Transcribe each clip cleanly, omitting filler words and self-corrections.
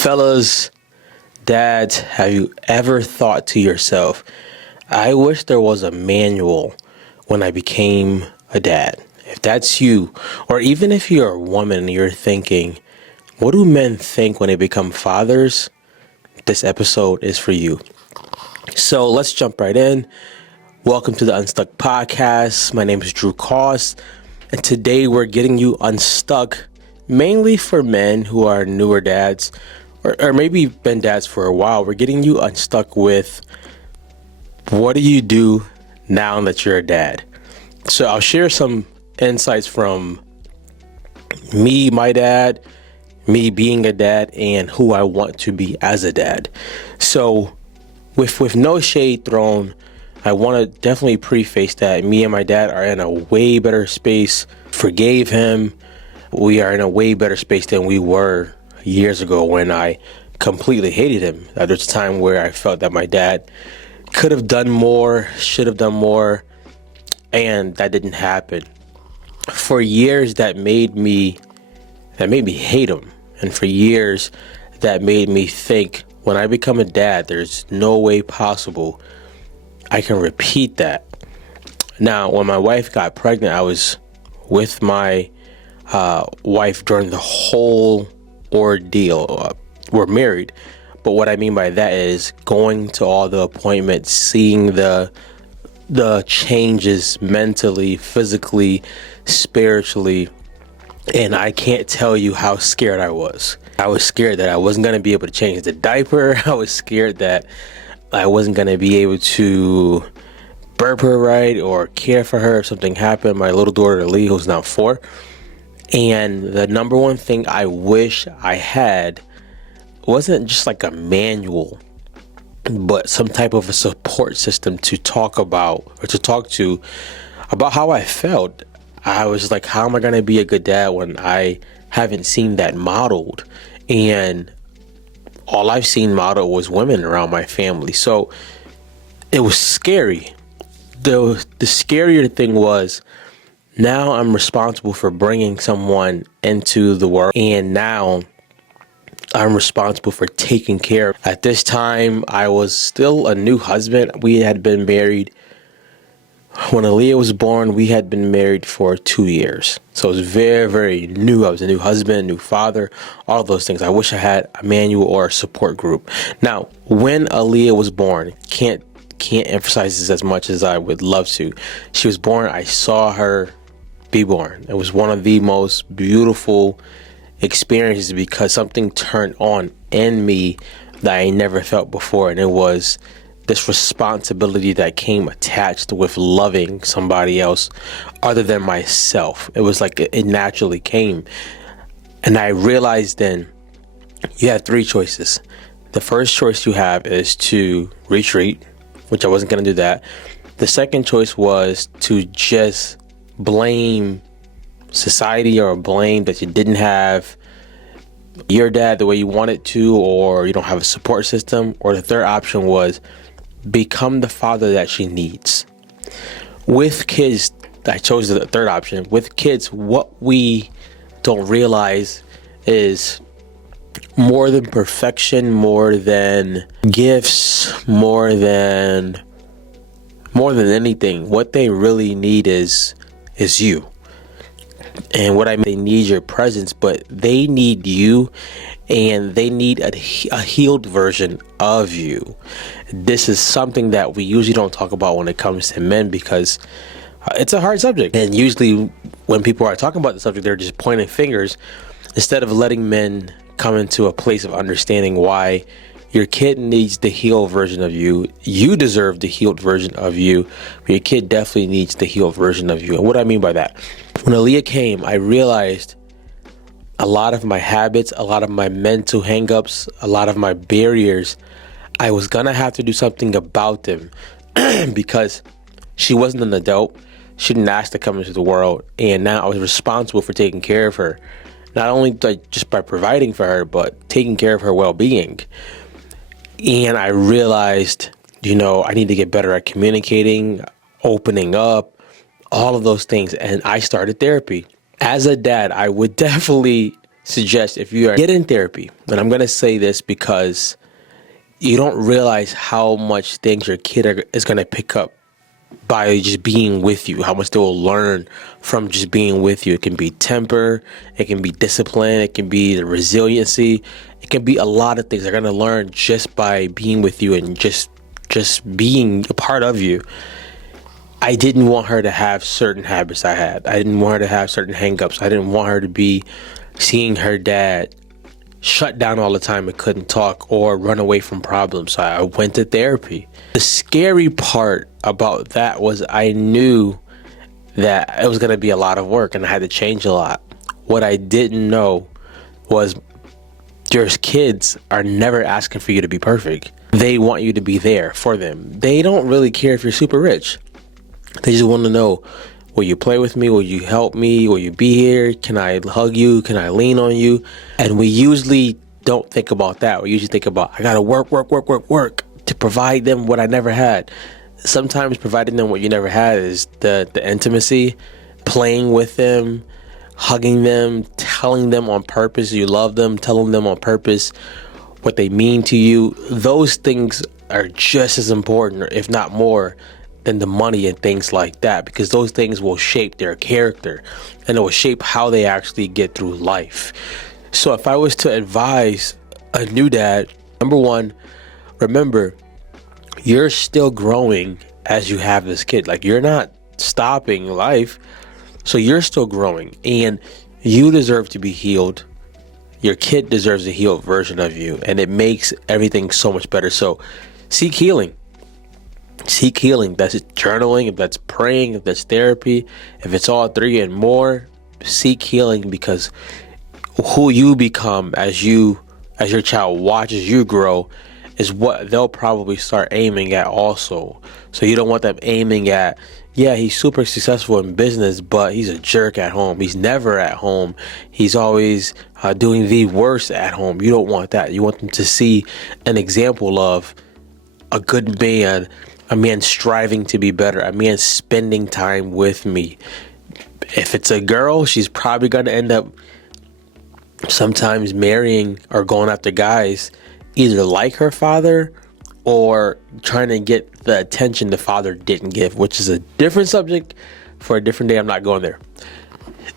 Fellas, dads, have you ever thought to yourself, I wish there was a manual when I became a dad? If that's you, or even if you're a woman and you're thinking, what do men think when they become fathers? This episode is for you. So let's jump right in. Welcome to the Unstuck Podcast. My name is Drew Cost, and today we're getting you unstuck mainly for men who are newer dads or maybe been dads for a while. We're getting you unstuck with what do you do now that you're a dad? So I'll share some insights from me, my dad, me being a dad, and who I want to be as a dad. So with no shade thrown, I want to definitely preface that me and my dad are in a way better space. Forgave him. We are in a way better space than we were years ago when I completely hated him. There's a time where I felt that my dad could have done more, should have done more, and that didn't happen. For years, that made me hate him. And for years, that made me think, when I become a dad, there's no way possible I can repeat that. Now, when my wife got pregnant, I was with my wife during the whole ordeal. We're married, but what I mean by that is going to all the appointments, seeing the changes mentally, physically, spiritually, and I can't tell you how scared I was. I was scared that I wasn't going to be able to change the diaper. I was scared that I wasn't going to be able to burp her right or care for her if something happened. My little daughter, Lee, who's now 4. And the number one thing I wish I had wasn't just like a manual, but some type of a support system to talk about how I felt. I was like, how am I going to be a good dad when I haven't seen that modeled? And all I've seen modeled was women around my family. So it was scary. The scarier thing was, now I'm responsible for bringing someone into the world, and now I'm responsible for taking care. At this time, I was still a new husband. We had been married. When Aaliyah was born, we had been married for 2 years. So it was very, very new. I was a new husband, new father, all of those things. I wish I had a manual or a support group. Now, when Aaliyah was born, can't emphasize this as much as I would love to. She was born. I saw her be born. It was one of the most beautiful experiences because something turned on in me that I never felt before, and it was this responsibility that came attached with loving somebody else other than myself. It was like it naturally came, and I realized then you have 3 choices. The first choice you have is to retreat, which I wasn't going to do that. The second choice was to just blame society or blame that you didn't have your dad the way you wanted to, or you don't have a support system. Or the third option was become the father that she needs. With kids, I chose the third option. With kids, what we don't realize is more than perfection, more than gifts, more than anything, what they really need is you. And what I mean, they need your presence, but they need you, and they need a healed version of you. This is something that we usually don't talk about when it comes to men because it's a hard subject. And usually when people are talking about the subject, they're just pointing fingers instead of letting men come into a place of understanding why your kid needs the healed version of you. You deserve the healed version of you. Your kid definitely needs the healed version of you. And what I mean by that, when Aaliyah came, I realized a lot of my habits, a lot of my mental hangups, a lot of my barriers, I was going to have to do something about them because she wasn't an adult. She didn't ask to come into the world. And now I was responsible for taking care of her. Not only just by providing for her, but taking care of her well-being. And I realized, I need to get better at communicating, opening up, all of those things. And I started therapy. As a dad, I would definitely suggest, if you are get in therapy, and I'm going to say this because you don't realize how much things your kid is going to pick up by just being with you, how much they will learn from just being with you. It can be temper, it can be discipline, it can be the resiliency, it can be a lot of things they're going to learn just by being with you and just being a part of you. I didn't want her to have certain habits I had. I didn't want her to have certain hangups. I didn't want her to be seeing her dad shut down all the time and couldn't talk or run away from problems. So I went to therapy. The scary part about that was I knew that it was going to be a lot of work and I had to change a lot. What I didn't know was your kids are never asking for you to be perfect. They want you to be there for them. They don't really care if you're super rich. They just want to know, will you play with me? Will you help me? Will you be here? Can I hug you? Can I lean on you? And we usually don't think about that. We usually think about, I got to work to provide them what I never had. Sometimes providing them what you never had is the intimacy, playing with them, hugging them, telling them on purpose you love them, telling them on purpose what they mean to you. Those things are just as important, if not more, than the money and things like that, because those things will shape their character and it will shape how they actually get through life. So if I was to advise a new dad, number one, remember, you're still growing as you have this kid. Like, you're not stopping life, so you're still growing and you deserve to be healed. Your kid deserves a healed version of you, and it makes everything so much better. So seek healing. Seek healing. That's journaling, if that's praying, if that's therapy, if it's all three and more, seek healing, because who you become as your child watches you grow is what they'll probably start aiming at also. So you don't want them aiming at, yeah, he's super successful in business, but he's a jerk at home. He's never at home. He's always doing the worst at home. You don't want that. You want them to see an example of a good man, a man striving to be better, a man spending time with me. If it's a girl, she's probably going to end up sometimes marrying or going after guys either like her father or trying to get the attention the father didn't give, which is a different subject for a different day. I'm not going there.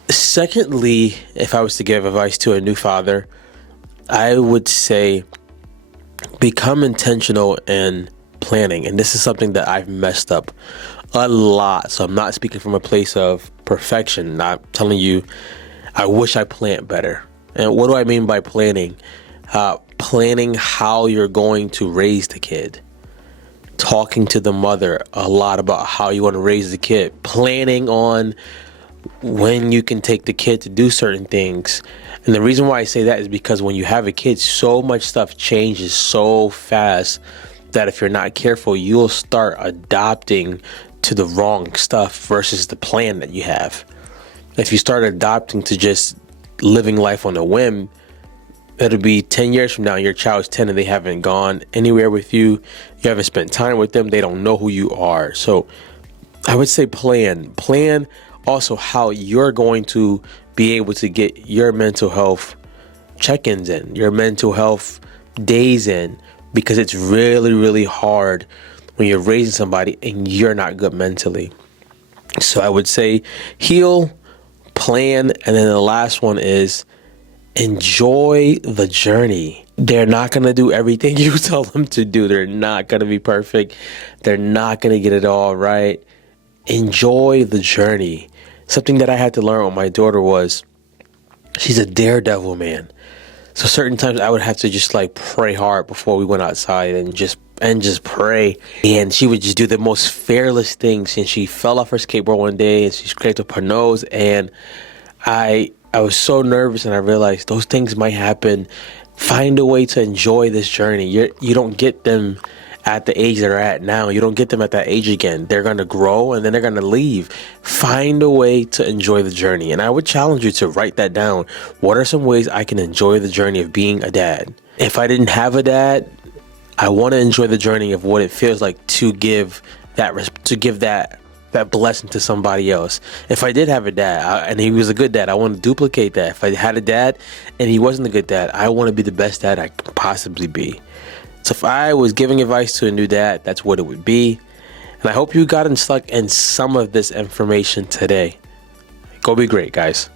Secondly, if I was to give advice to a new father, I would say become intentional in planning. And this is something that I've messed up a lot. So I'm not speaking from a place of perfection. Not telling you I wish I planned better. And what do I mean by planning? Planning how you're going to raise the kid. Talking to the mother a lot about how you want to raise the kid. Planning on when you can take the kid to do certain things. And the reason why I say that is because when you have a kid, so much stuff changes so fast that if you're not careful, you'll start adopting to the wrong stuff versus the plan that you have. If you start adopting to just living life on a whim, it'll be 10 years from now, your child's 10 and they haven't gone anywhere with you. You haven't spent time with them. They don't know who you are. So I would say plan also how you're going to be able to get your mental health check-ins in, your mental health days in, because it's really, really hard when you're raising somebody and you're not good mentally. So I would say heal, plan, and then the last one is enjoy the journey. They're not going to do everything you tell them to do. They're not going to be perfect. They're not going to get it all right. Enjoy the journey. Something that I had to learn with my daughter was she's a daredevil, man. So certain times I would have to just like pray hard before we went outside and just pray. And she would just do the most fearless things. And she fell off her skateboard one day and she scraped up her nose. And I was so nervous, and I realized those things might happen. Find a way to enjoy this journey. You don't get them at the age they're at now. You don't get them at that age again. They're going to grow and then they're going to leave. Find a way to enjoy the journey. And I would challenge you to write that down. What are some ways I can enjoy the journey of being a dad? If I didn't have a dad, I want to enjoy the journey of what it feels like to give that that blessing to somebody else. If I did have a dad and he was a good dad, I want to duplicate that. If I had a dad and he wasn't a good dad, I want to be the best dad I can possibly be. So if I was giving advice to a new dad, that's what it would be. And I hope you got stuck in some of this information today. Go be great, guys.